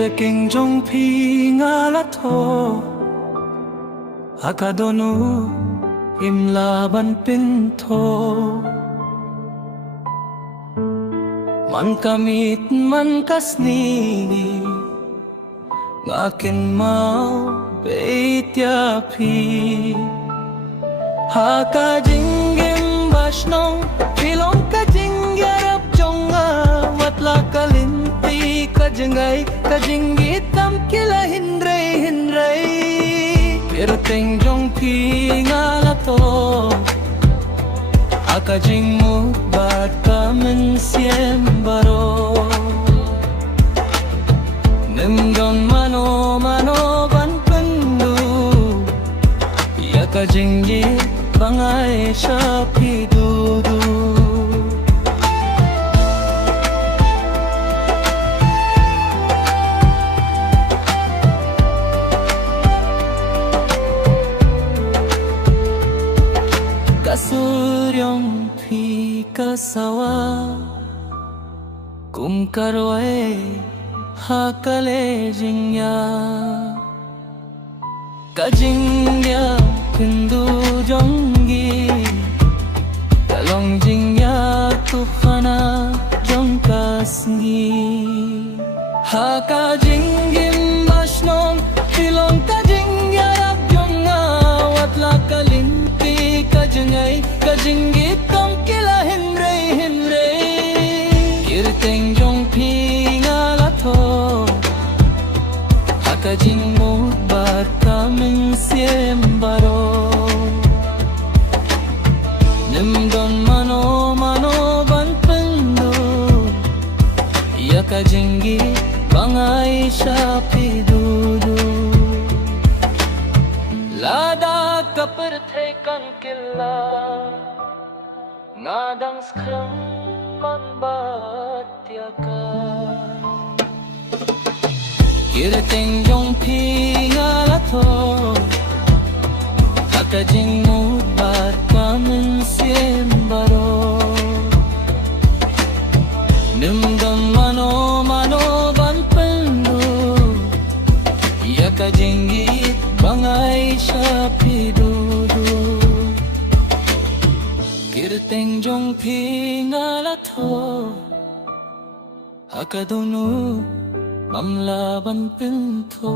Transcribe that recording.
Kiraking jong pi ngalato Akadonu imlaban pinto Man kamit man kasni Ngakin mau beitya pi Haka jinggim basnong Pilong ka jingyarap jonga Matla kalinti kajengay Kajinggit tam kila hindray Pero ting jong pi ngalato Akajing mo ba't kamen siyembaro Nindon mano ban pendu Yakajinggit bangay siya pidudu Kasuryong pi kasawa Kung karway hakale jingya Kajingya kindu jonggi Kalong jingya tufana jongkasngi Haka jinggim basnong Ilong kajingya rabjonga Watla kalinti kajingay Kajinggit kong kila hindray Kirteng jong pi ngalato Akajing mo ba't kaming siyembaro Nimdon mano ban pendo Yakajinggit bangay siya pidudu Lada kapertekan kila Ngadang skram man batyaka Kirating jong pi ngalato Akajing mo ba't kamen siyembaro Nimdam mano ban pendo Yakajinggit bangay siya pidudu Kirating jong pi ngalato Akadonu mamlaban pinto